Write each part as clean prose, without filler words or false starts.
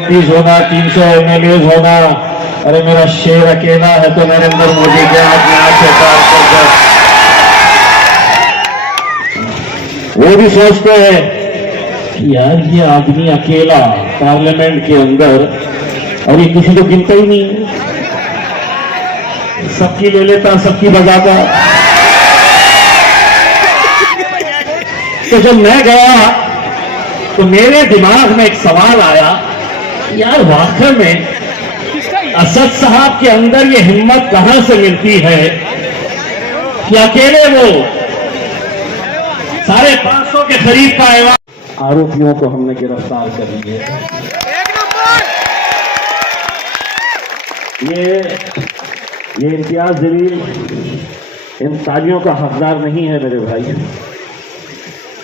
30 होना, 300 MLA होना, अरे मेरा शेर अकेला है तो नरेंद्र मोदी के हाथ में आके पार कर। वो भी सोचते हैं कि यार ये आदमी अकेला पार्लियामेंट के अंदर और ये किसी को गिनता ही नहीं है, सबकी ले लेता, सबकी बजाता। तो जब मैं गया तो मेरे दिमाग में एक सवाल आया, यार वाकई में असद साहब के अंदर ये हिम्मत कहां से मिलती है कि अकेले वो 550 के करीब का आरोपियों को हमने गिरफ्तार कर लिया। ये इम्तियाज जलील इन तालियों का हकदार नहीं है मेरे भाई।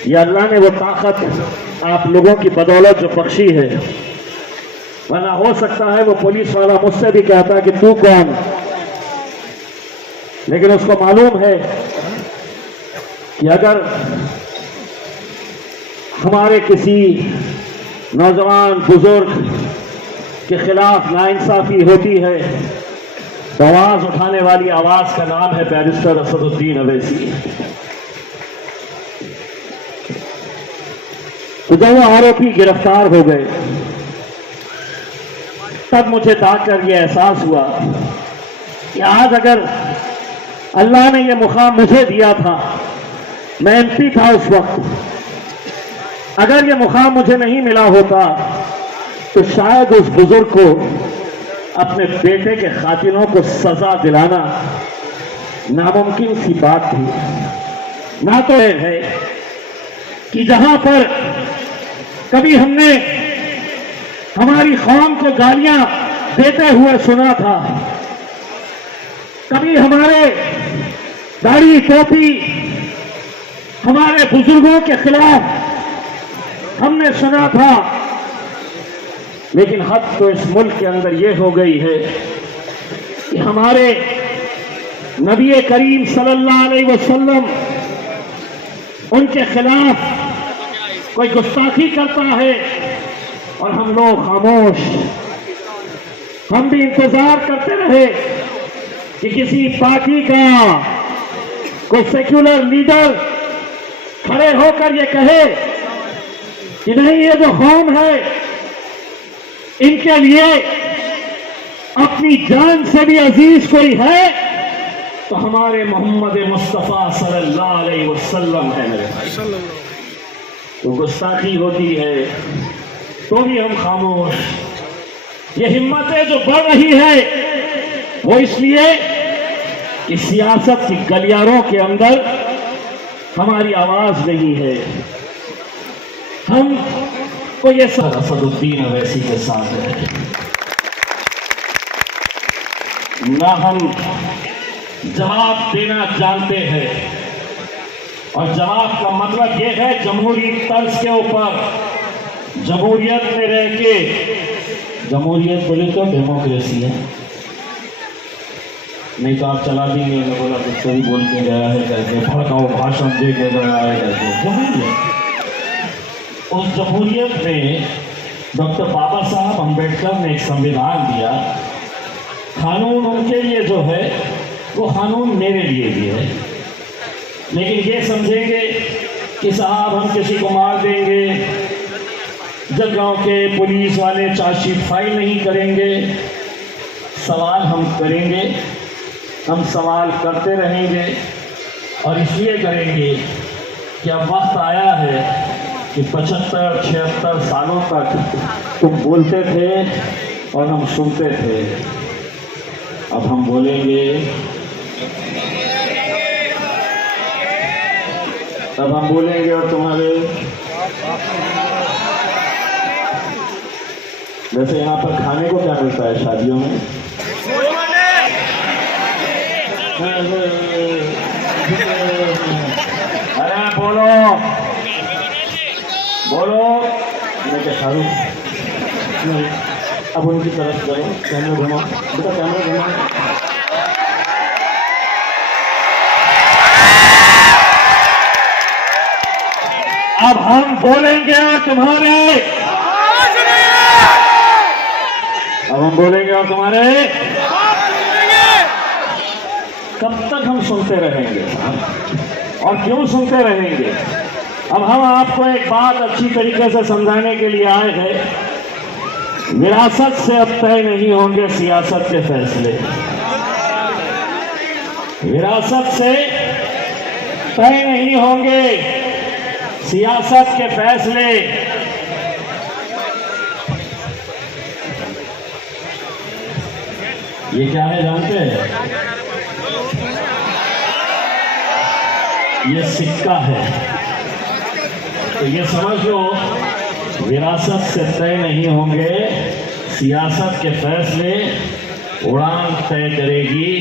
ये अल्लाह ने वो ताकत आप लोगों की बदौलत जो बख्शी है, वरना हो सकता है वो पुलिस वाला मुझसे भी कहता कि तू कौन, लेकिन उसको मालूम है कि अगर हमारे किसी नौजवान बुजुर्ग के खिलाफ नाइंसाफी होती है तो आवाज उठाने वाली आवाज का नाम है बैरिस्टर असदुद्दीन अवैसी। तो जब वो आरोपी गिरफ्तार हो गए तब मुझे ताकर ये एहसास हुआ कि आज अगर अल्लाह ने ये मुकाम मुझे दिया था, मैं एमपी था उस वक्त, अगर ये मुकाम मुझे नहीं मिला होता तो शायद उस बुजुर्ग को अपने बेटे के कातिलों को सजा दिलाना नामुमकिन सी बात थी। ना तो है कि जहां पर कभी हमने हमारी कौम को गालियां देते हुए सुना था, कभी हमारे दाढ़ी टोपी हमारे बुजुर्गों के खिलाफ हमने सुना था, लेकिन हद तो इस मुल्क के अंदर यह हो गई है कि हमारे नबी करीम सल्लल्लाहु अलैहि वसल्लम उनके खिलाफ कोई गुस्ताखी करता है और हम लोग खामोश। हम भी इंतजार करते रहे कि किसी पार्टी का कोई सेक्युलर लीडर खड़े होकर ये कहे कि नहीं, ये जो कौम है इनके लिए अपनी जान से भी अजीज कोई है तो हमारे मोहम्मद मुस्तफा सल्लल्लाहु अलैहि वसल्लम है मेरे भाई। तो गुस्ताखी होती है तो भी हम खामोश। ये हिम्मतें जो बढ़ रही है वो इसलिए कि सियासत की गलियारों के अंदर हमारी आवाज नहीं है। हम को ये असदुद्दीन अवैसी के साथ है ना, हम जवाब देना जानते हैं और जवाब का मतलब यह है जमहूरी तर्ज के ऊपर, जमहूरियत में रह के, जमहूरियत बोले तो डेमोक्रेसी है, नहीं तो आप चला देंगे। मैं बोला मुझसे भी बोल के गया है करके, भड़काओ भाषण दे के गया है करके। जमहूरियत, उस जमहूरियत में डॉक्टर बाबा साहब अम्बेडकर ने एक संविधान दिया, कानून उनके लिए जो है वो कानून मेरे लिए भी है, लेकिन ये समझेंगे कि साहब हम किसी को मार देंगे, जलगांव के पुलिस वाले चार्जशीट फाइल नहीं करेंगे। सवाल हम करेंगे, हम सवाल करते रहेंगे और इसलिए करेंगे कि अब वक्त आया है कि 75-76 सालों तक तुम बोलते थे और हम सुनते थे, अब हम बोलेंगे, अब हम बोलेंगे और तुम्हारे वैसे यहाँ पर खाने को क्या मिलता है शादियों में? अरे बोलो बोलो, मैं क्या खा लूँ? अब उनकी तरफ करो, कैमरा घुमाओ बेटा, कैमरा घुमाओ। अब हम बोलेंगे तुम्हारे अब हम बोलेंगे और तुम्हारे कब तक हम सुनते रहेंगे और क्यों सुनते रहेंगे। अब हम आपको एक बात अच्छी तरीके से समझाने के लिए आए हैं। विरासत से अब तय नहीं होंगे सियासत के फैसले, विरासत से तय नहीं होंगे सियासत के फैसले। ये क्या है जानते हैं? ये सिक्का है। तो ये समझ लो, विरासत से तय नहीं होंगे सियासत के फैसले। उड़ान तय करेगी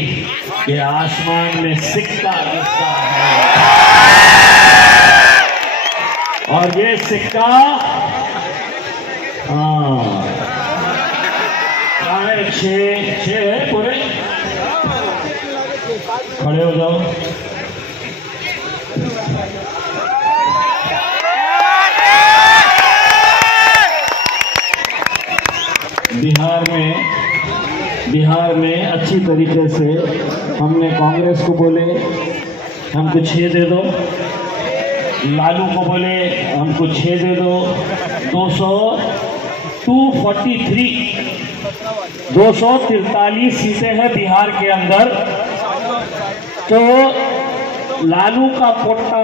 कि आसमान में सिक्का किसका है। और ये सिक्का छह है पूरे। खड़े हो जाओ। बिहार में अच्छी तरीके से हमने कांग्रेस को बोले हमको 6 दे दो, लालू को बोले हमको 6 दे दो। 243 सीटें हैं बिहार के अंदर। तो लालू का पोटा